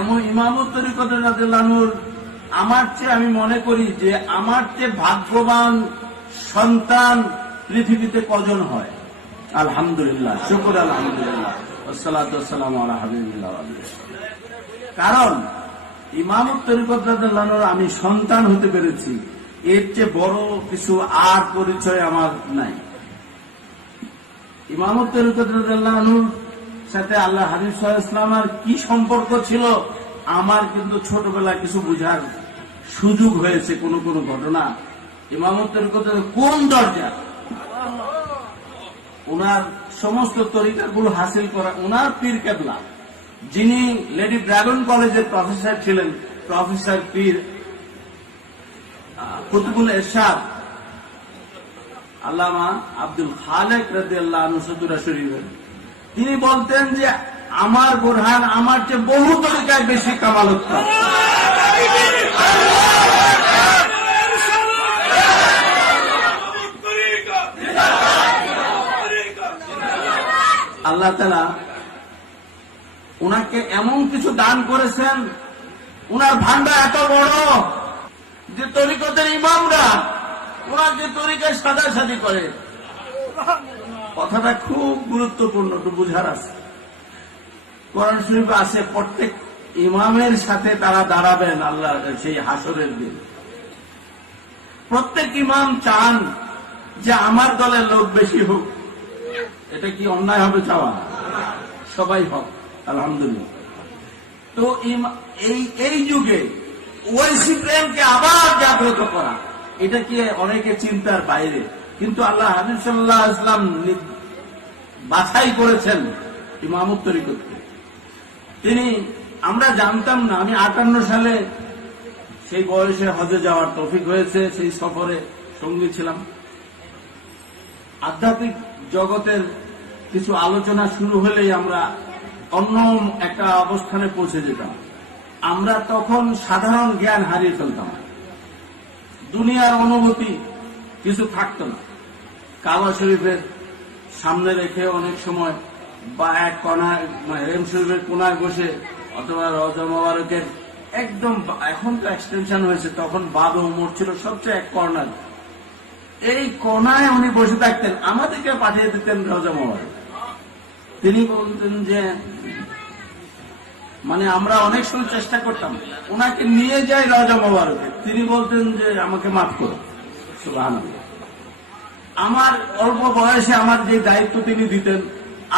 এমন ইমামত তরিকতের রাদিয়াল্লাহু আনহুর আমার চেয়ে আমি মনে করি যে আমার চেয়ে ভাগ্যবান সন্তান পৃথিবীতে কজন হয়? আলহামদুলিল্লাহ, শুকর আলহামদুলিল্লাহ, ওয়াসসালাতু ওয়াসসালামু আলা হাবিবিল্লাহ। কারণ ইমামত তরিকত রাদিয়াল্লাহু আনহুর আমি সন্তান হতে পেরেছি, এর চেয়ে বড় কিছু আর পরিচয় আমার নাই। ইমামত তরিকত রাদিয়াল্লাহু আনহুর সাথে আল্লাহ হাবিব সাল্লাল্লাহু আলাইহি ওয়াসাল্লামের কি সম্পর্ক ছিল আমার কিন্তু ছোটবেলায় কিছু বুঝার সুযোগ হয়েছে। কোন কোন ঘটনা ইমামত তরিকতের কোন দরজা, ওনার সমস্ত তরিকাগুলো হাসিল করা, ওনার পীর কেবলা যিনি লেডি ড্রাগন কলেজের প্রফেসর ছিলেন, প্রফেসর পীর কুতুবুল ইরশাদ আল্লামা আব্দুল খালেক রাদিয়াল্লাহু আনহু সদুরা শরীফের, তিনি বলতেন যে আমার বোরহান আমার চেয়ে বহু তরিকায় বেশি কামালত প্রাপ্ত। আল্লাহ তাআলা উনাকে এমন কিছু দান করেছেন, উনার ভান্ডার এত বড় যে তরিকতের ইমামরা ওনার যে তরিকায় সাদাসাদি করে। কথাটা খুব গুরুত্বপূর্ণ, একটু বুঝার আছে। কোরআন শরীফে আছে প্রত্যেক ইমামের সাথে তারা দাঁড়াবেন আল্লাহ সেই হাসরের দিন। প্রত্যেক ইমাম চান যে আমার দলের লোক বেশি হোক। এটা কি অন্যায় হবে চাওয়া? সবাই হোক, আলহামদুলিল্লাহ। তো এই যুগে ওইসি প্রেমকে আবার জাগ্রত করা, এটা কি অনেকে চিন্তার বাইরে। কিন্তু আল্লাহ হাবিব সাল্লাল্লাহু আলাইহি ওয়াসাল্লাম বাছাই করেছেন ইমামত তরিকতকে। তিনি, আমরা জানতাম না, আমি 58 সালে সেই বয়সে হজে যাওয়ার তৌফিক হয়েছে, সেই সফরে সঙ্গী ছিলাম। আধ্যাত্মিক জগতের কিছু আলোচনা শুরু হলেই আমরা অন্য একটা অবস্থানে পৌঁছে যেতাম। আমরা তখন সাধারণ জ্ঞান হারিয়ে ফেলতাম, দুনিয়ার অনুভূতি কিছু থাকতো না। কাবা শরীফের সামনে রেখে অনেক সময় বা এক কোনায় হেরেম শরীফের কোনায় বসে, অথবা রওজা মোবারকের একদম, এখন তো এক্সটেনশন হয়েছে, তখন বাদ ওমর ছিল সবচেয়ে এক কর্নার, এই কোনায় উনি বসে থাকতেন, আমাদেরকে পাঠিয়ে দিতেন রওজা মোবারক। তিনি বলতেন যে, মানে আমরা অনেক সময় চেষ্টা করতাম ওনাকে নিয়ে যাই রওজা মোবারকে, তিনি বলতেন যে আমাকে মাফ করো। সুবহানাল্লাহ। আমার অল্প বয়সে আমার যে দায়িত্ব তিনি দিতেন,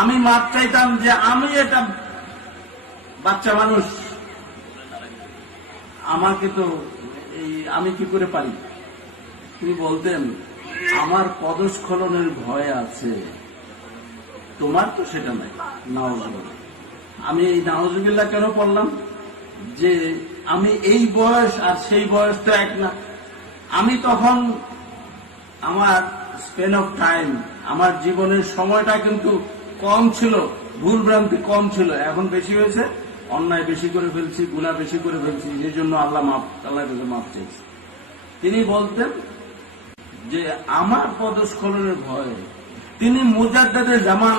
আমি মাফ চাইতাম যে আমি এটা বাচ্চা মানুষ, আমাকে তো আমি কি করে পারি। তিনি বলতেন আমার পদস্খলনের ভয় আছে, তোমার তো সেটা নাই। নাউজুবিল্লাহ। আমি এই নাউজুবিল্লাহ কেন পড়লাম? যে আমি এই বয়স আর সেই বয়স তো এক না। আমি তখন আমার স্পেন অফ টাইম, আমার জীবনের সময়টা কিন্তু কম ছিল, ভুল ভ্রান্তি কম ছিল। এখন বেশি হয়েছে, অন্যায় বেশি করে ফেলছি, গুনাহ বেশি করে ফেলছি, এই জন্য আল্লাহর কাছে মাফ চাইছি। তিনি বলতেন যে আমার পদস্খলনের ভয়ে, তিনি মুজাদ্দিদে জামান